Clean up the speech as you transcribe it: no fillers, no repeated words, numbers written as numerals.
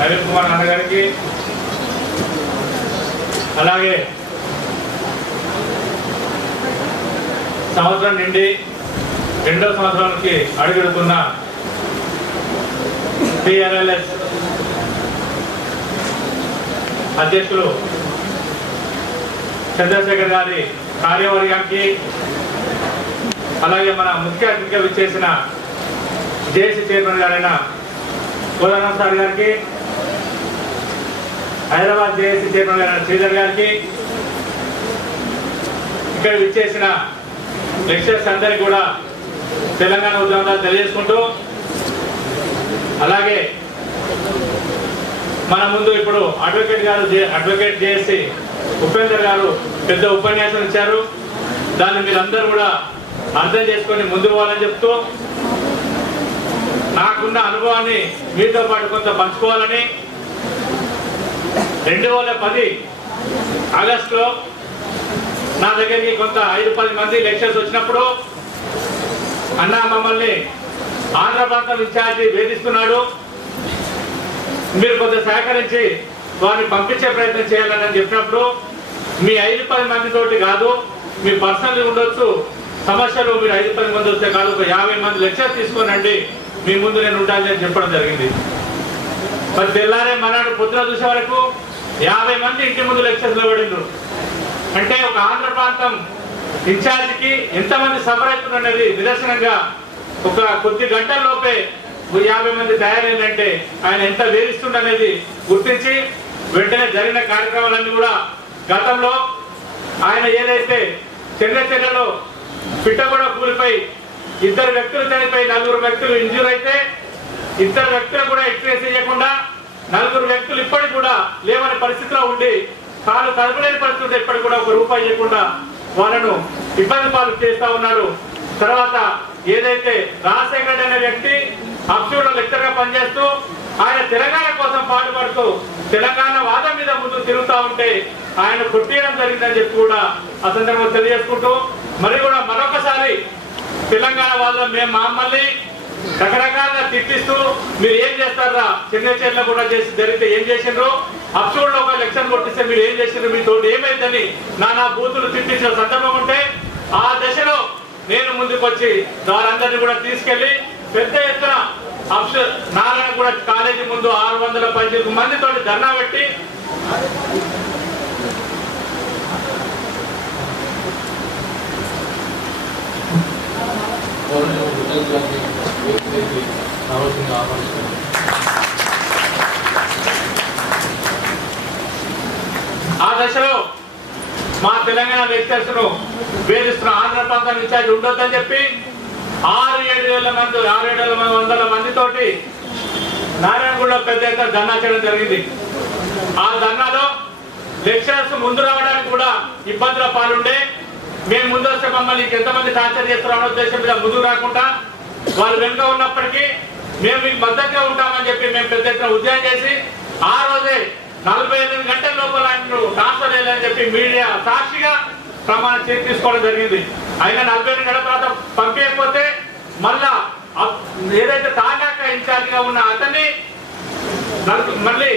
నవీన్ కుమార్ అన్న గారికి, అలాగే సంవత్సరం నుండి రెండో సంవత్సరానికి అడుగెడుతున్న టిఆర్ఎల్ఎస్ అధ్యక్షులు చంద్రశేఖర్ గారి కార్యవర్గానికి, అలాగే మన ముఖ్య అతిథిగా విచ్చేసిన జేఏసీ చైర్మన్ గారైన కోదండం సార్ గారికి, హైదరాబాద్ జేఏసీ చైర్మన్ గారైన శ్రీధర్ గారికి, ఇక్కడ విచ్చేసిన లెక్చరర్స్ అందరికీ కూడా తెలంగాణ ఉద్యమాలు తెలియజేసుకుంటూ, అలాగే మన ముందు ఇప్పుడు అడ్వకేట్ జేఏసీ ఉపేందర్ గారు పెద్ద ఉపన్యాసం ఇచ్చారు. దాన్ని మీరందరూ కూడా అర్థం చేసుకొని ముందుకు పోవాలని చెప్తూ, నాకున్న అనుభవాన్ని మీతో పాటు కొంత పంచుకోవాలని 2010 ఆగస్టులో నా దగ్గరికి కొంత 5-10 మంది లెక్చర్స్ వచ్చినప్పుడు, అన్న మమ్మల్ని ఆంధ్ర ప్రాంతం ఇన్ఛార్జి వేధిస్తున్నాడు, మీరు కొంత సహకరించి వారిని పంపించే ప్రయత్నం చేయాలని చెప్పినప్పుడు, మీ 5-10 మందితోటి కాదు, మీ పర్సనల్ ఉండొచ్చు సమస్యలు, మీరు 5-10 మంది వస్తే కాదు, ఒక 50 మంది లెక్చర్స్ తీసుకోనండి, మీ ముందు నేను ఉండాలని చెప్పడం జరిగింది. మరి తెల్లారే మనాడు పొద్దున చూసే వరకు 50 మంది ఇంటి ముందు లెక్చర్స్ నిలబడిండ్రు. అంటే ఒక ఆంధ్ర ప్రాంతం ఇన్ఛార్జికి ఎంతమంది సఫర్ అవుతుందనేది నిదర్శనంగా ఒక కొద్ది గంటల్లోపే 50 మంది తయారైందంటే ఆయన ఎంత వేధిస్తుందనేది గుర్తించి వెంటనే జరిగిన కార్యక్రమాలన్నీ కూడా, గతంలో ఆయన ఏదైతే చెన్నెలో పిట్టగొడ కూలిపై 2 వ్యక్తులు చనిపోయి 4 వ్యక్తులు ఇంజూర్ అయితే 2 వ్యక్తులు కూడా ఎక్స్ప్రెస్ చేయకుండా 4 వ్యక్తులు ఇప్పటికి కూడా లేవని పరిస్థితిలో ఉండి, కాలు కదపలేని పరిస్థితి ఇప్పటికి కూడా ₹1 ఇవ్వకుండా వాళ్ళను ఇబ్బంది పాలు చేస్తా ఉన్నారు. తర్వాత ఏదైతే రాజశేఖర్ అనే వ్యక్తి అబ్సూర్లో లెక్చర్ గా పనిచేస్తూ ఆయన తెలంగాణ కోసం పాటుపడుతూ తెలంగాణ వాదం మీద ముందు తిరుగుతూ ఉంటే ఆయన కొట్టేయడం జరిగిందని చెప్పి కూడా ఆ సందర్భంగా తెలియజేసుకుంటూ, మరి కూడా మరొకసారి తెలంగాణ వాళ్ళ మేము మమ్మల్ని రకరకాలుగా తిట్టిస్తూ మీరు ఏం చేస్తారా, చిన్న కూడా చేసి జరిగితే ఏం చేసిండ్రు, అబ్సూర్లో ఒక లెక్చర్ కొట్టిస్తే మీరు ఏం చేసిండ్రు, మీతో ఏమైందని నానా బూతులు తిట్టించిన సందర్భం ఉంటే, ఆ దశలో నేను ముందుకు వచ్చి వారందరినీ కూడా తీసుకెళ్లి పెద్ద ఎత్తున నారాయణ కూడా కాలేజీ ముందు 615 మందితో ధర్నా పెట్టి ఆ దశలో మా తెలంగాణ లెక్చర్స్ ను వేధిస్తున్న ఆంధ్ర ప్రాంతం ఇన్ఛార్జ్ ఉండొద్దని చెప్పి 6-7 మందితోటి నారాయణగూడలో పెద్ద ఎత్తున ధర్నా చేయడం జరిగింది. ఆ ధర్నాలో లెక్చరర్స్ ముందు రావడానికి కూడా ఇబ్బందుల పాలుండే, మేము ముందు వస్తే మమ్మల్ని ఎంతమంది టార్చర్ చేస్తున్నారో ఉద్దేశం మీద ముందుకు రాకుండా వాళ్ళు వెనుక ఉన్నప్పటికీ మేము మీకు మద్దతుగా ఉంటామని చెప్పి మేము పెద్ద ఎత్తున ఉద్యమం చేసి ఆ రోజే 48 గంటల లోపల ట్రాన్స్ఫర్ చేయాలని చెప్పి మీడియా సాక్షిగా ప్రమాణ చేసి తీసుకోవడం జరిగింది. అయినా 48 గంటల తర్వాత పంపించకపోతే మళ్ళా ఏదైతే తాగాక ఇన్ఛార్జిగా ఉన్న అతన్ని మళ్ళీ